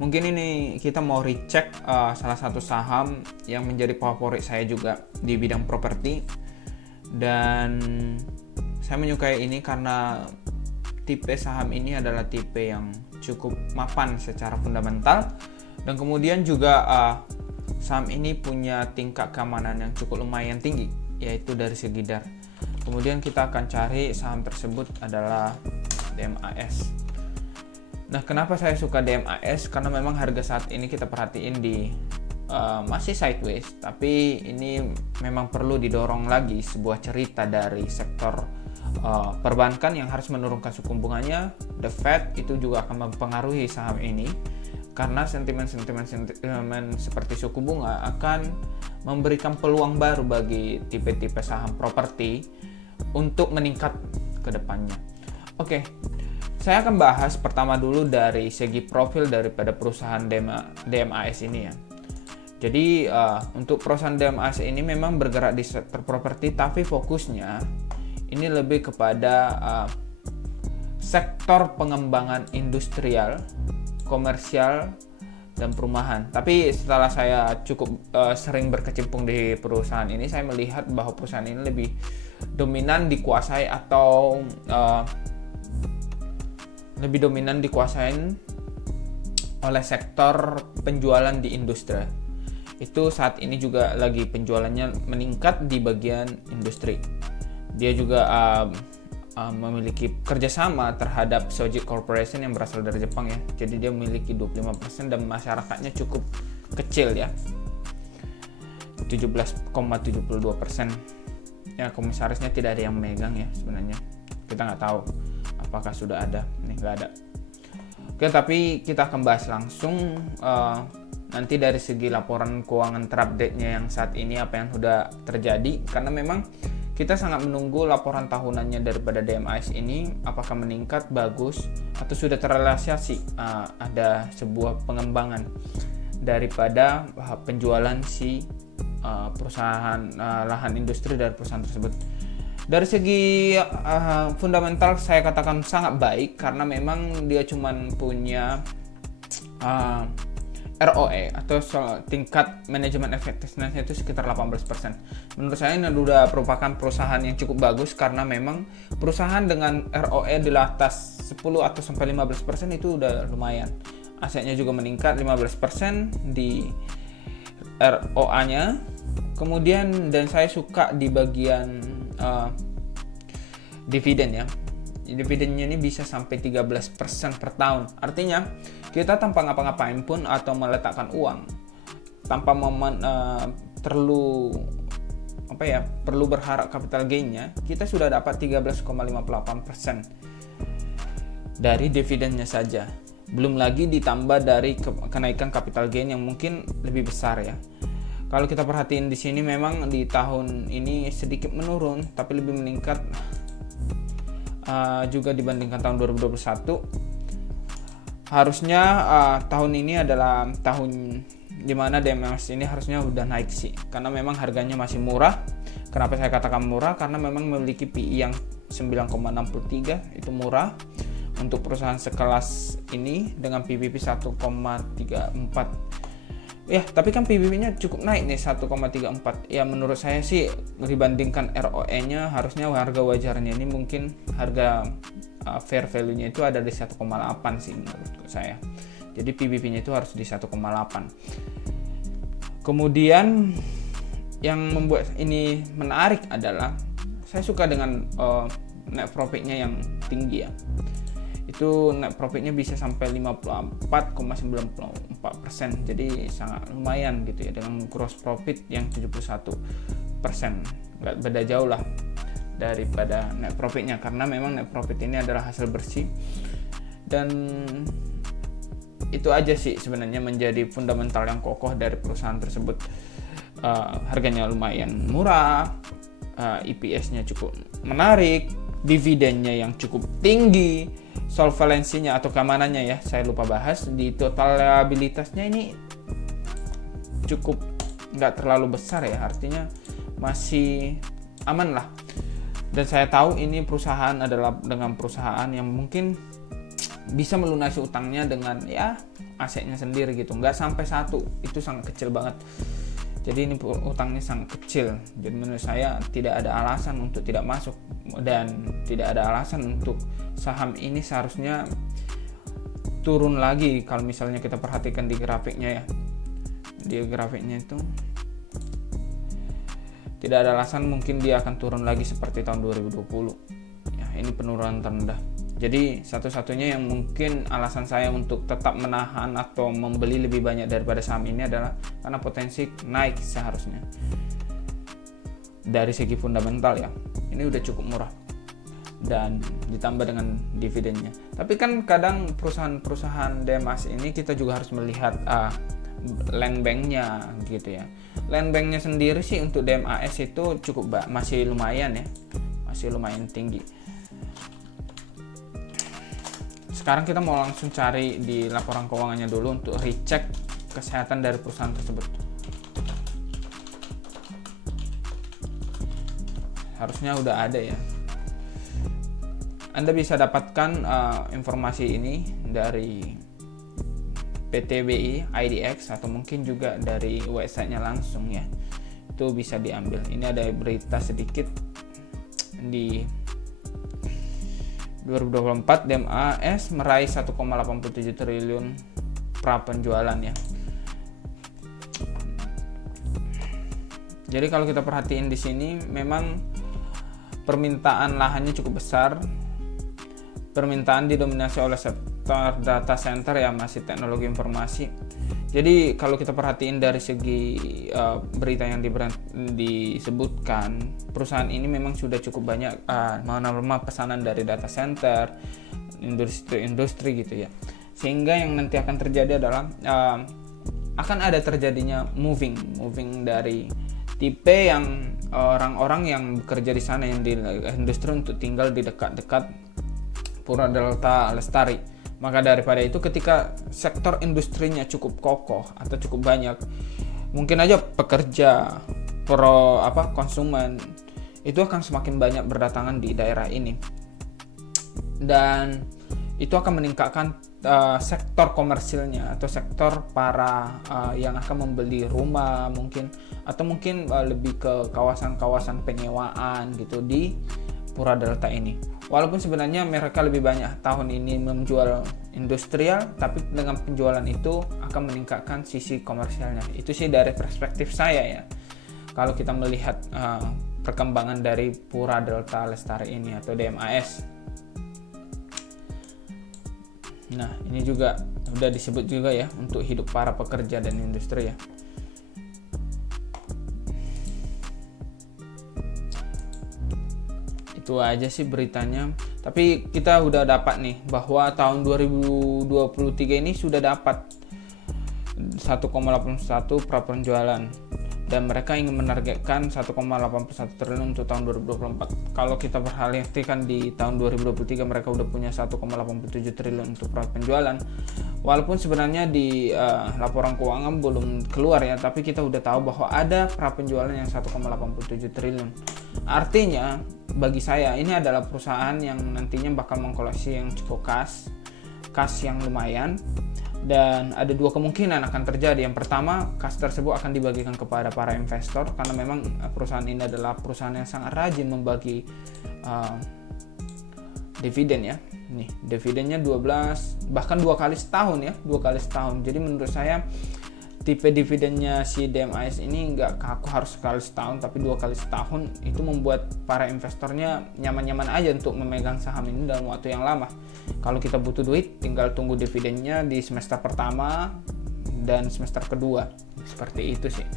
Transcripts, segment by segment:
Mungkin ini kita mau recheck salah satu saham yang menjadi favorit saya juga di bidang properti. Dan saya menyukai ini karena tipe saham ini adalah tipe yang cukup mapan secara fundamental. Dan kemudian juga saham ini punya tingkat keamanan yang cukup lumayan tinggi, yaitu dari segi DAR. Kemudian kita akan cari saham tersebut adalah DMAS. Nah, kenapa saya suka DMAS? Karena memang harga saat ini kita perhatiin di masih sideways, tapi ini memang perlu didorong lagi sebuah cerita dari sektor perbankan yang harus menurunkan suku bunganya. The Fed itu juga akan mempengaruhi saham ini karena sentimen seperti suku bunga akan memberikan peluang baru bagi tipe-tipe saham properti untuk meningkat ke depannya. Oke. Saya akan bahas pertama dulu dari segi profil daripada perusahaan DMAS ini ya. Jadi untuk perusahaan DMAS ini memang bergerak di sektor properti, tapi fokusnya ini lebih kepada sektor pengembangan industrial, komersial, dan perumahan. Tapi setelah saya cukup sering berkecimpung di perusahaan ini, saya melihat bahwa perusahaan ini lebih dominan dikuasai atau lebih dominan dikuasain oleh sektor penjualan di industri. Itu saat ini juga lagi penjualannya meningkat di bagian industri. Dia juga memiliki kerjasama terhadap Sojitz Corporation yang berasal dari Jepang ya. Jadi dia memiliki 25% dan masyarakatnya cukup kecil ya. 17,72%. Ya, komisarisnya tidak ada yang megang ya sebenarnya. Kita nggak tahu apakah sudah ada. Nih, nggak ada. Oke, tapi kita akan bahas langsung nanti dari segi laporan keuangan terupdate-nya yang saat ini apa yang sudah terjadi, karena memang kita sangat menunggu laporan tahunannya daripada DMAS ini apakah meningkat, bagus, atau sudah terrealisasi ada sebuah pengembangan daripada penjualan si perusahaan lahan industri dari perusahaan tersebut. Dari segi fundamental saya katakan sangat baik karena memang dia cuman punya ROE atau tingkat manajemen effectiveness-nya itu sekitar 18%. Menurut saya ini sudah merupakan perusahaan yang cukup bagus karena memang perusahaan dengan ROE di atas 10 atau sampai 15% itu udah lumayan. Asetnya juga meningkat 15% di ROA-nya. Kemudian dan saya suka di bagian dividen ya. Dividennya ini bisa sampai 13% per tahun. Artinya kita tanpa ngapa-ngapain pun atau meletakkan uang tanpa perlu berharap capital gain-nya, kita sudah dapat 13,58% dari dividennya saja. Belum lagi ditambah dari kenaikan capital gain yang mungkin lebih besar ya. Kalau kita perhatiin di sini memang di tahun ini sedikit menurun, tapi lebih meningkat juga dibandingkan tahun 2021. Harusnya tahun ini adalah tahun dimana DMAS ini harusnya udah naik sih, karena memang harganya masih murah. Kenapa saya katakan murah? Karena memang memiliki PI yang 9,63, itu murah untuk perusahaan sekelas ini dengan PBB 1,34. Ya, tapi kan PBB-nya cukup naik nih 1,34. Ya, menurut saya sih dibandingkan ROE-nya harusnya harga wajarnya ini mungkin harga fair value-nya itu ada di 1,8 sih menurut saya. Jadi PBB-nya itu harus di 1,8. Kemudian yang membuat ini menarik adalah saya suka dengan net profit-nya yang tinggi ya. Itu net profitnya bisa sampai 54,94%, jadi sangat lumayan gitu ya, dengan gross profit yang 71%. Nggak beda jauh lah daripada net profitnya, karena memang net profit ini adalah hasil bersih. Dan itu aja sih sebenarnya menjadi fundamental yang kokoh dari perusahaan tersebut. Harganya lumayan murah, EPS-nya cukup menarik, dividennya yang cukup tinggi, solvensinya atau keamanannya ya saya lupa bahas, di total liabilitasnya ini cukup nggak terlalu besar ya, artinya masih aman lah. Dan saya tahu ini perusahaan adalah dengan perusahaan yang mungkin bisa melunasi utangnya dengan ya asetnya sendiri gitu, nggak sampai 1, itu sangat kecil banget. Jadi ini utangnya sangat kecil. Jadi menurut saya tidak ada alasan untuk tidak masuk, dan tidak ada alasan untuk saham ini seharusnya turun lagi. Kalau misalnya kita perhatikan di grafiknya ya, di grafiknya itu tidak ada alasan mungkin dia akan turun lagi seperti tahun 2020 ya. Ini penurunan terendah. Jadi satu-satunya yang mungkin alasan saya untuk tetap menahan atau membeli lebih banyak daripada saham ini adalah karena potensi naik seharusnya. Dari segi fundamental ya, ini udah cukup murah dan ditambah dengan dividennya. Tapi kan kadang perusahaan-perusahaan DMAS ini kita juga harus melihat land banknya gitu ya. Land banknya sendiri sih untuk DMAS itu cukup masih lumayan ya, masih lumayan tinggi. Sekarang kita mau langsung cari di laporan keuangannya dulu untuk recheck kesehatan dari perusahaan tersebut. Harusnya udah ada ya. Anda bisa dapatkan informasi ini dari PTBI, IDX, atau mungkin juga dari websitenya langsung ya. Itu bisa diambil. Ini ada berita sedikit di 2024 DMAS meraih 1,87 triliun pra penjualan ya. Jadi kalau kita perhatiin di sini memang permintaan lahannya cukup besar. Permintaan didominasi oleh sektor data center ya, masih teknologi informasi. Jadi kalau kita perhatiin dari segi berita yang disebutkan, perusahaan ini memang sudah cukup banyak menerima pesanan dari data center, industri-industri gitu ya. Sehingga yang nanti akan terjadi adalah akan ada terjadinya moving dari tipe yang orang-orang yang bekerja di sana yang di industri untuk tinggal di dekat-dekat Pura Delta Lestari. Maka daripada itu ketika sektor industrinya cukup kokoh atau cukup banyak, mungkin aja pekerja, konsumen itu akan semakin banyak berdatangan di daerah ini. Dan itu akan meningkatkan sektor komersilnya atau sektor para yang akan membeli rumah mungkin, atau mungkin lebih ke kawasan-kawasan penyewaan gitu di Pura Delta ini. Walaupun sebenarnya mereka lebih banyak tahun ini menjual industrial, tapi dengan penjualan itu akan meningkatkan sisi komersialnya. Itu sih dari perspektif saya ya. Kalau kita melihat perkembangan dari Pura Delta Lestari ini atau DMAS. Nah, ini juga sudah disebut juga ya untuk hidup para pekerja dan industri ya. Itu aja sih beritanya. Tapi kita udah dapat nih bahwa tahun 2023 ini sudah dapat 1,81 pra penjualan, dan mereka ingin menargetkan 1,81 triliun untuk tahun 2024. Kalau kita perhatikan di tahun 2023 mereka udah punya 1,87 triliun untuk pra penjualan. Walaupun sebenarnya di laporan keuangan belum keluar ya, tapi kita udah tahu bahwa ada pra penjualan yang 1,87 triliun. Artinya bagi saya ini adalah perusahaan yang nantinya bakal mengkoleksi yang cukup kas yang lumayan, dan ada dua kemungkinan akan terjadi. Yang pertama, kas tersebut akan dibagikan kepada para investor karena memang perusahaan ini adalah perusahaan yang sangat rajin membagi dividen ya. Nih, dividennya 12 bahkan 2 kali setahun ya, 2 kali setahun. Jadi menurut saya tipe dividennya si DMAS ini nggak kaku harus sekali setahun, tapi 2 kali setahun. Itu membuat para investornya nyaman-nyaman aja untuk memegang saham ini dalam waktu yang lama. Kalau kita butuh duit, tinggal tunggu dividennya di semester pertama dan semester kedua. Seperti itu sih.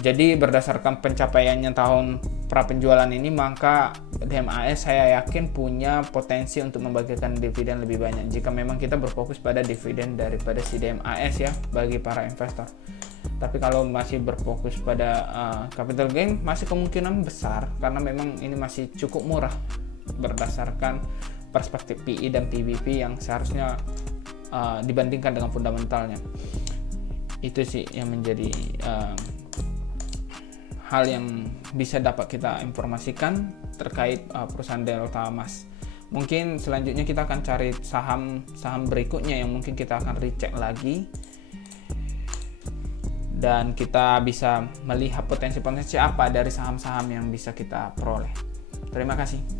Jadi berdasarkan pencapaiannya tahun pra penjualan ini, maka DMAS saya yakin punya potensi untuk membagikan dividen lebih banyak jika memang kita berfokus pada dividen daripada si DMAS ya bagi para investor. Tapi kalau masih berfokus pada capital gain, masih kemungkinan besar karena memang ini masih cukup murah berdasarkan perspektif PE dan PBV yang seharusnya dibandingkan dengan fundamentalnya. Itu sih yang menjadi hal yang bisa dapat kita informasikan terkait perusahaan Delta Mas. Mungkin selanjutnya kita akan cari saham berikutnya yang mungkin kita akan recheck lagi, dan kita bisa melihat potensi-potensi apa dari saham-saham yang bisa kita peroleh. Terima kasih.